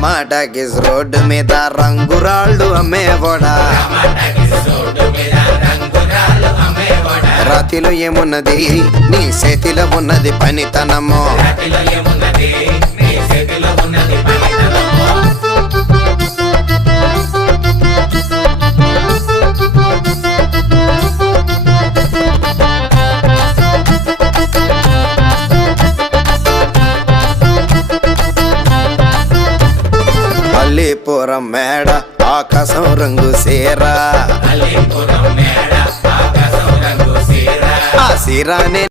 రామాటకిస్ road మీద రంగురాళ్ళు అమ్మేవాడా రాతిలో ఏమున్నది నీ చేతిలో ఉన్నది పనితనము అల్లీపురం మేడ ఆకాశం రంగు సీరా ఆ సీరానే